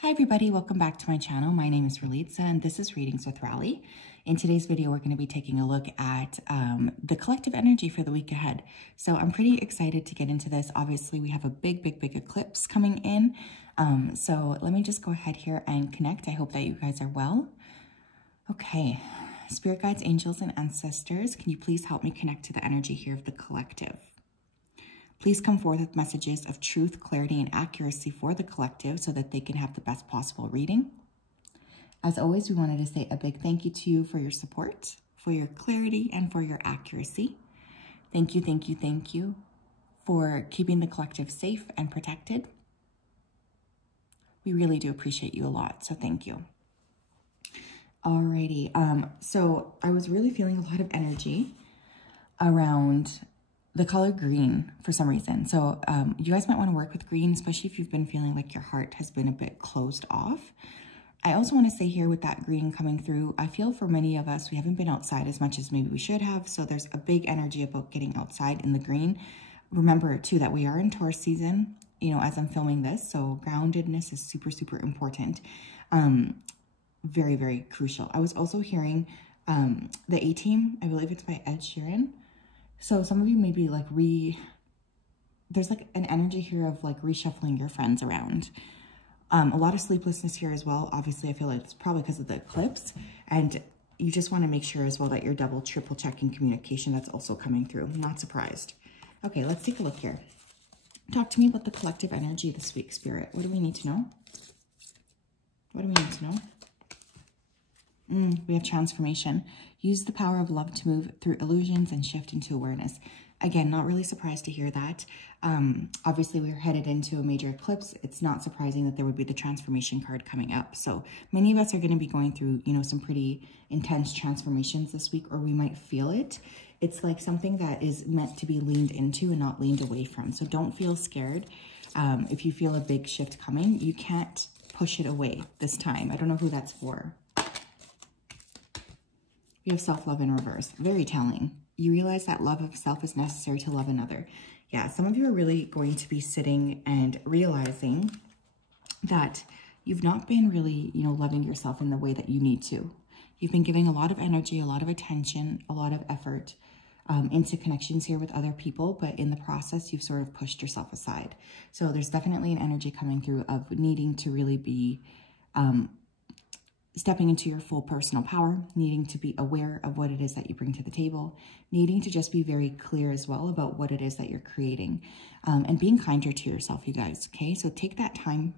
Hi everybody, welcome back to my channel. My name is Ralitza and this is Readings with Rally. In today's video, we're going to be taking a look at the collective energy for the week ahead. So I'm pretty excited to get into this. Obviously, we have a big eclipse coming in. So let me just go ahead here and connect. I hope that you guys are well. Okay, spirit guides, angels, and ancestors, can you please help me connect to the energy here of the collective? Please come forth with messages of truth, clarity, and accuracy for the collective so that they can have the best possible reading. As always, we wanted to say a big thank you to you for your support, for your clarity, and for your accuracy. Thank you for keeping the collective safe and protected. We really do appreciate you a lot, so thank you. Alrighty, so I was really feeling a lot of energy around the color green for some reason. So you guys might want to work with green, especially if you've been feeling like your heart has been a bit closed off. I also want to say here with that green coming through, I feel for many of us, we haven't been outside as much as maybe we should have. So there's a big energy about getting outside in the green. Remember too that we are in Taurus season, you know, as I'm filming this. So groundedness is super important. Very crucial. I was also hearing the A-Team, I believe it's by Ed Sheeran. So some of you may be like there's like an energy here of like reshuffling your friends around. A lot of sleeplessness here as well. Obviously, I feel like it's probably because of the eclipse. And you just want to make sure as well that you're triple checking communication that's also coming through. I'm not surprised. Okay, let's take a look here. Talk to me about the collective energy this week, Spirit. What do we need to know? What do we need to know? We have transformation. Use the power of love to move through illusions and shift into awareness. Again, not really surprised to hear that. Obviously, we're headed into a major eclipse. It's not surprising that there would be the transformation card coming up. So many of us are going to be going through, you know, some pretty intense transformations this week, or we might feel it. It's like something that is meant to be leaned into and not leaned away from. So don't feel scared. If you feel a big shift coming, you can't push it away this time. I don't know who that's for. You have self-love in reverse. Very telling. You realize that love of self is necessary to love another. Yeah, some of you are really going to be sitting and realizing that you've not been really, you know, loving yourself in the way that you need to. You've been giving a lot of energy, a lot of attention, a lot of effort into connections here with other people, but in the process, you've sort of pushed yourself aside. So there's definitely an energy coming through of needing to really be stepping into your full personal power, needing to be aware of what it is that you bring to the table, needing to just be very clear as well about what it is that you're creating, and being kinder to yourself, you guys, okay? So take that time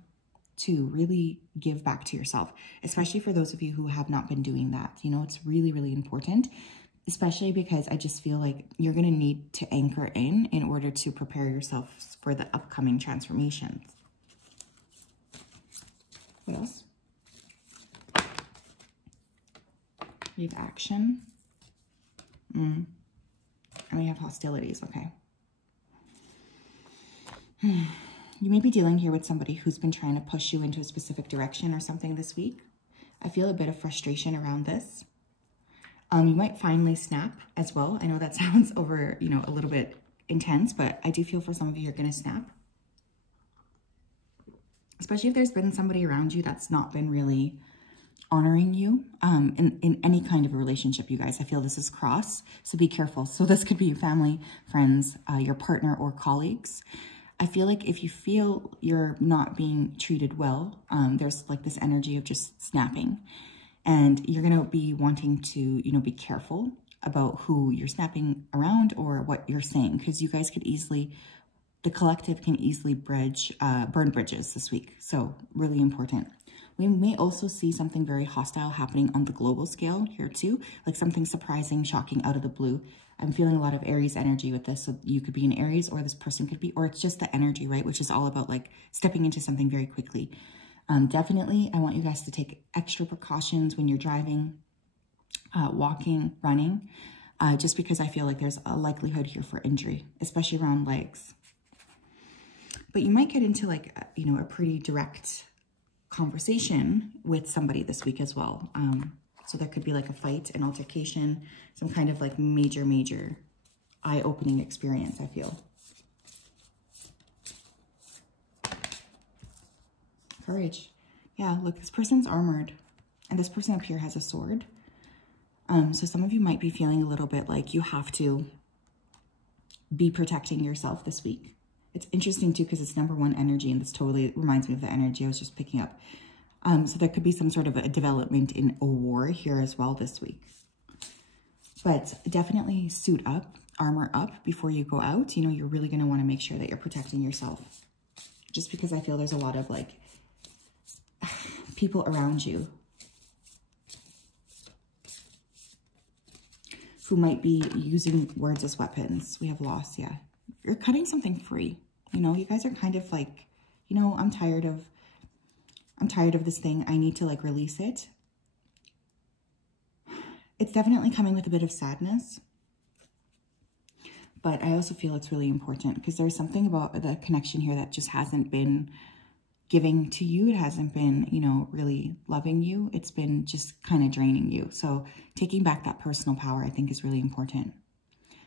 to really give back to yourself, especially for those of you who have not been doing that. You know, it's really important, especially because I just feel like you're going to need to anchor in order to prepare yourself for the upcoming transformations. What else? We have action. And we have hostilities, okay. You may be dealing here with somebody who's been trying to push you into a specific direction or something this week. I feel a bit of frustration around this. You might finally snap as well. I know that sounds over, you know, a little bit intense, but I do feel for some of you you're going to snap. Especially if there's been somebody around you that's not been really honoring you in any kind of a relationship, you guys. I feel this is cross, so be careful. So this could be your family, friends, your partner, or colleagues. I feel like if you feel you're not being treated well, there's like this energy of just snapping, and you're going to be wanting to, you know, be careful about who you're snapping around or what you're saying, because you guys could easily, the collective can easily burn bridges this week. So really important. We may also see something very hostile happening on the global scale here too, like something surprising, shocking out of the blue. I'm feeling a lot of Aries energy with this. So you could be an Aries, or this person could be, or it's just the energy, right? Which is all about like stepping into something very quickly. Definitely, I want you guys to take extra precautions when you're driving, walking, running, just because I feel like there's a likelihood here for injury, especially around legs. But you might get into like, you know, a pretty direct conversation with somebody this week as well. So there could be like a fight, an altercation, some kind of like major eye-opening experience, I feel. Courage. Yeah, look, this person's armored. And this person up here has a sword. So some of you might be feeling a little bit like you have to be protecting yourself this week. It's interesting too, because it's #1 energy, and this totally reminds me of the energy I was just picking up. So there could be some sort of a development in a war here as well this week. But definitely suit up, armor up before you go out. You know, you're really going to want to make sure that you're protecting yourself. Just because I feel there's a lot of like people around you who might be using words as weapons. We have loss, yeah. You're cutting something free. You know, you guys are kind of like, you know, I'm tired of this thing. I need to like release it. It's definitely coming with a bit of sadness. But I also feel it's really important because there's something about the connection here that just hasn't been giving to you. It hasn't been, you know, really loving you. It's been just kind of draining you. So taking back that personal power, I think, is really important.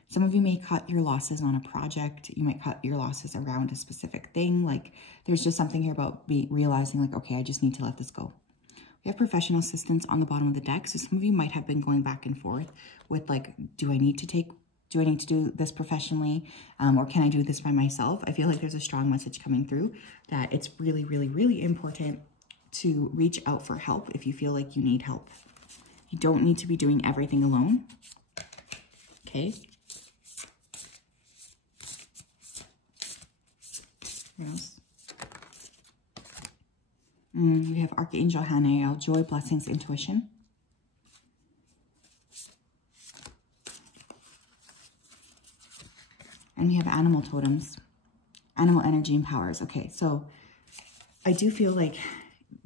Some of you may cut your losses on a project. You might cut your losses around a specific thing. Like there's just something here about realizing like, okay, I just need to let this go. We have professional assistance on the bottom of the deck. So some of you might have been going back and forth with like, do I need to do this professionally? Or can I do this by myself? I feel like there's a strong message coming through that it's really, really, really important to reach out for help if you feel like you need help. You don't need to be doing everything alone. Okay. What else? We have Archangel Hanael, joy, blessings, intuition. And we have animal totems, animal energy and powers. Okay, so I do feel like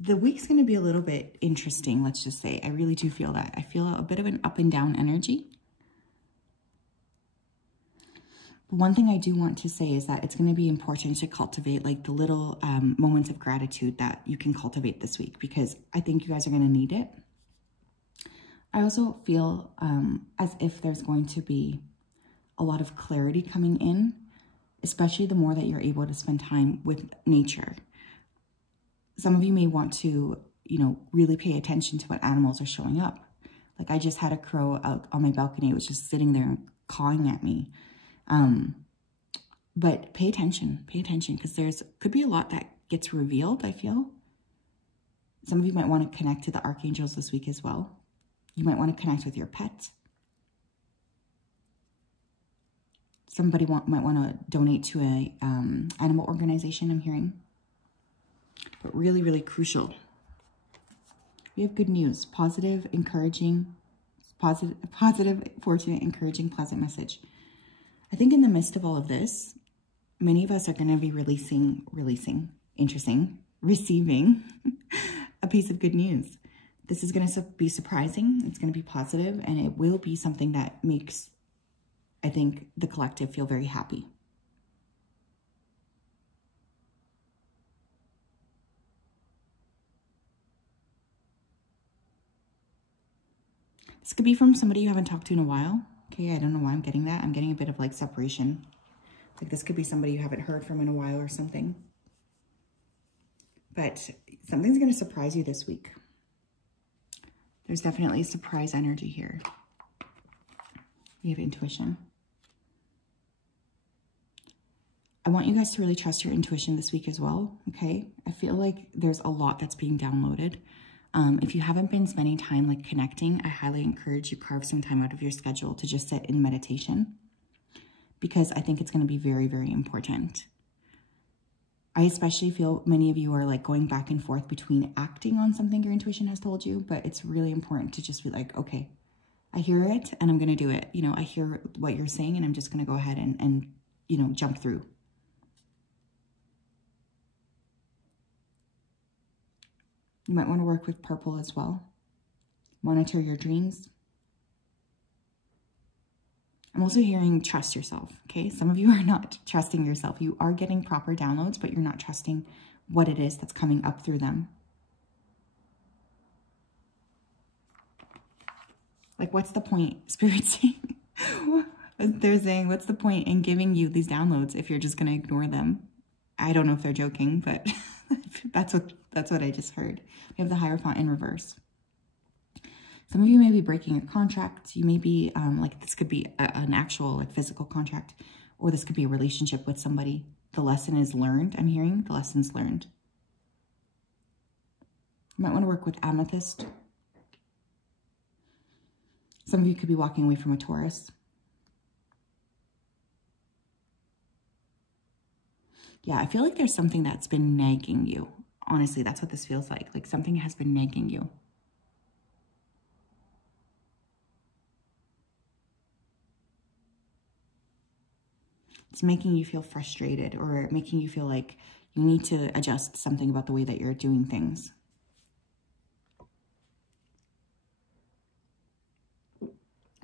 the week's going to be a little bit interesting, let's just say. I really do feel that. I feel a bit of an up and down energy. But one thing I do want to say is that it's going to be important to cultivate like the little moments of gratitude that you can cultivate this week, because I think you guys are going to need it. I also feel as if there's going to be a lot of clarity coming in, especially the more that you're able to spend time with nature. Some of you may want to, you know, really pay attention to what animals are showing up. Like I just had a crow out on my balcony. It was just sitting there and cawing at me. But pay attention, because there's could be a lot that gets revealed, I feel. Some of you might want to connect to the archangels this week as well. You might want to connect with your pet. Somebody might want to donate to a animal organization, I'm hearing. But really, really crucial. We have good news. Positive, encouraging, positive, fortunate, encouraging, pleasant message. I think in the midst of all of this, many of us are going to be receiving a piece of good news. This is going to be surprising. It's going to be positive, and it will be something that makes, I think, the collective feel very happy. This could be from somebody you haven't talked to in a while. Okay, I don't know why I'm getting that. I'm getting a bit of like separation. Like this could be somebody you haven't heard from in a while or something. But something's going to surprise you this week. There's definitely a surprise energy here. We have intuition. I want you guys to really trust your intuition this week as well, okay? I feel like there's a lot that's being downloaded. If you haven't been spending time like connecting, I highly encourage you carve some time out of your schedule to just sit in meditation, because I think it's going to be very, very important. I especially feel many of you are like going back and forth between acting on something your intuition has told you, but it's really important to just be like, okay, I hear it and I'm going to do it. You know, I hear what you're saying and I'm just going to go ahead and, you know, jump through. You might want to work with purple as well. Monitor your dreams. I'm also hearing trust yourself, okay? Some of you are not trusting yourself. You are getting proper downloads, but you're not trusting what it is that's coming up through them. Like, what's the point? Spirit's saying, they're saying, what's the point in giving you these downloads if you're just going to ignore them? I don't know if they're joking, but that's what I just heard. We have the Hierophant in reverse. Some of you may be breaking a contract. You may be, like, this could be an actual, like, physical contract, or this could be a relationship with somebody. The lesson is learned. I'm hearing the lesson's learned. You might want to work with Amethyst. Some of you could be walking away from a Taurus. Yeah, I feel like there's something that's been nagging you. Honestly, that's what this feels like. Like something has been nagging you. It's making you feel frustrated or making you feel like you need to adjust something about the way that you're doing things.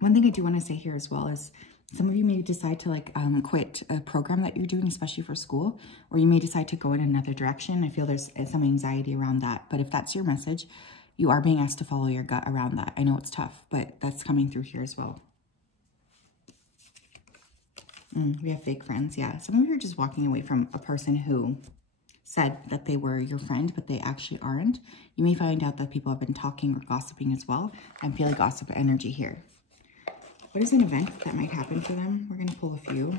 One thing I do want to say here as well is some of you may decide to like quit a program that you're doing, especially for school, or you may decide to go in another direction. I feel there's some anxiety around that. But if that's your message, you are being asked to follow your gut around that. I know it's tough, but that's coming through here as well. We have fake friends. Yeah. Some of you are just walking away from a person who said that they were your friend, but they actually aren't. You may find out that people have been talking or gossiping as well. I'm feeling gossip energy here. What is an event that might happen for them? We're going to pull a few.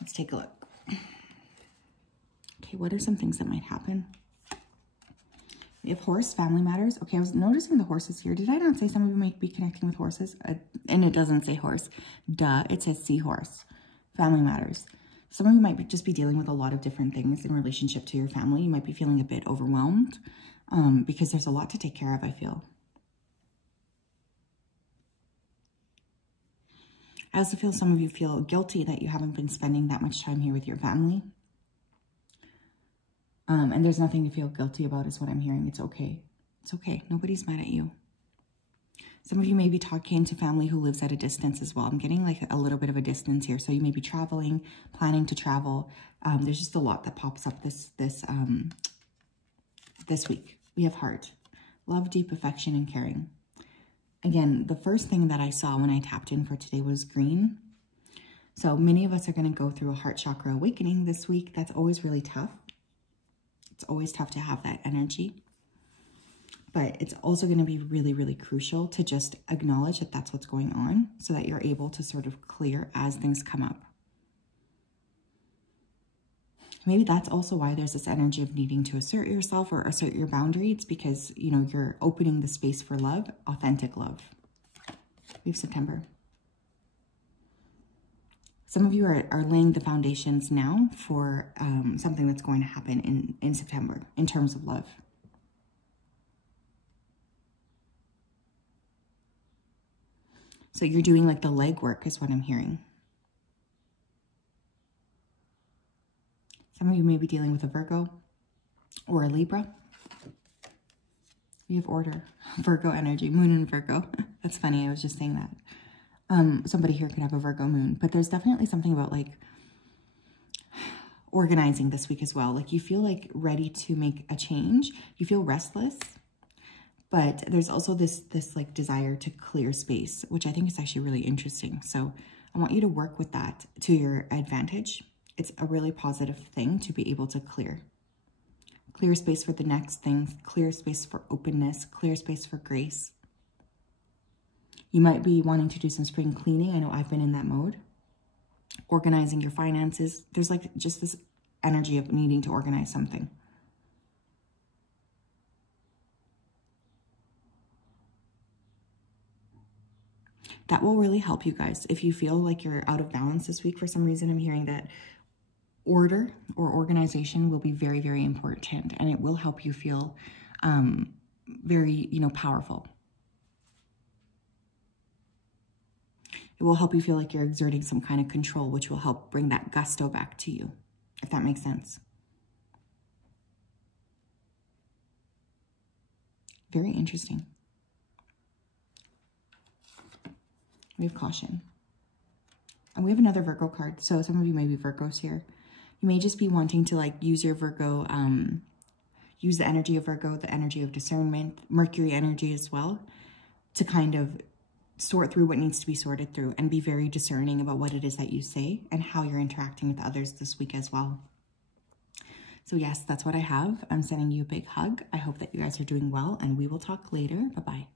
Let's take a look. Okay, what are some things that might happen? We have horse, family matters. Okay, I was noticing the horses here. Did I not say some of you might be connecting with horses? And it doesn't say horse. Duh, it says seahorse. Family matters. Some of you might just be dealing with a lot of different things in relationship to your family. You might be feeling a bit overwhelmed because there's a lot to take care of, I feel. I also feel some of you feel guilty that you haven't been spending that much time here with your family. And there's nothing to feel guilty about is what I'm hearing. It's okay. It's okay. Nobody's mad at you. Some of you may be talking to family who lives at a distance as well. I'm getting like a little bit of a distance here. So you may be traveling, planning to travel. There's just a lot that pops up this week. We have heart, love, deep affection, and caring. Again, the first thing that I saw when I tapped in for today was green. So many of us are going to go through a heart chakra awakening this week. That's always really tough. It's always tough to have that energy. But it's also going to be really, really crucial to just acknowledge that that's what's going on so that you're able to sort of clear as things come up. Maybe that's also why there's this energy of needing to assert yourself or assert your boundaries because, you know, you're opening the space for love, authentic love. We have September. Some of you are laying the foundations now for something that's going to happen in September in terms of love. So you're doing like the legwork is what I'm hearing. Some of you may be dealing with a Virgo or a Libra. We have order, Virgo energy, moon and Virgo. That's funny. I was just saying that. Somebody here could have a Virgo moon, but there's definitely something about like organizing this week as well. Like you feel like ready to make a change. You feel restless, but there's also this like desire to clear space, which I think is actually really interesting. So I want you to work with that to your advantage. It's a really positive thing to be able to clear space for the next thing, clear space for openness, clear space for grace. You might be wanting to do some spring cleaning. I know I've been in that mode. Organizing your finances. There's like just this energy of needing to organize something. That will really help you guys. If you feel like you're out of balance this week for some reason, I'm hearing that order or organization will be very, very important. And it will help you feel very, powerful. It will help you feel like you're exerting some kind of control, which will help bring that gusto back to you, if that makes sense. Very interesting. We have caution. And we have another Virgo card. So some of you may be Virgos here. You may just be wanting to like use your Virgo, use the energy of Virgo, the energy of discernment, Mercury energy as well, to kind of sort through what needs to be sorted through and be very discerning about what it is that you say and how you're interacting with others this week as well. So yes, that's what I have. I'm sending you a big hug. I hope that you guys are doing well, and we will talk later. Bye-bye.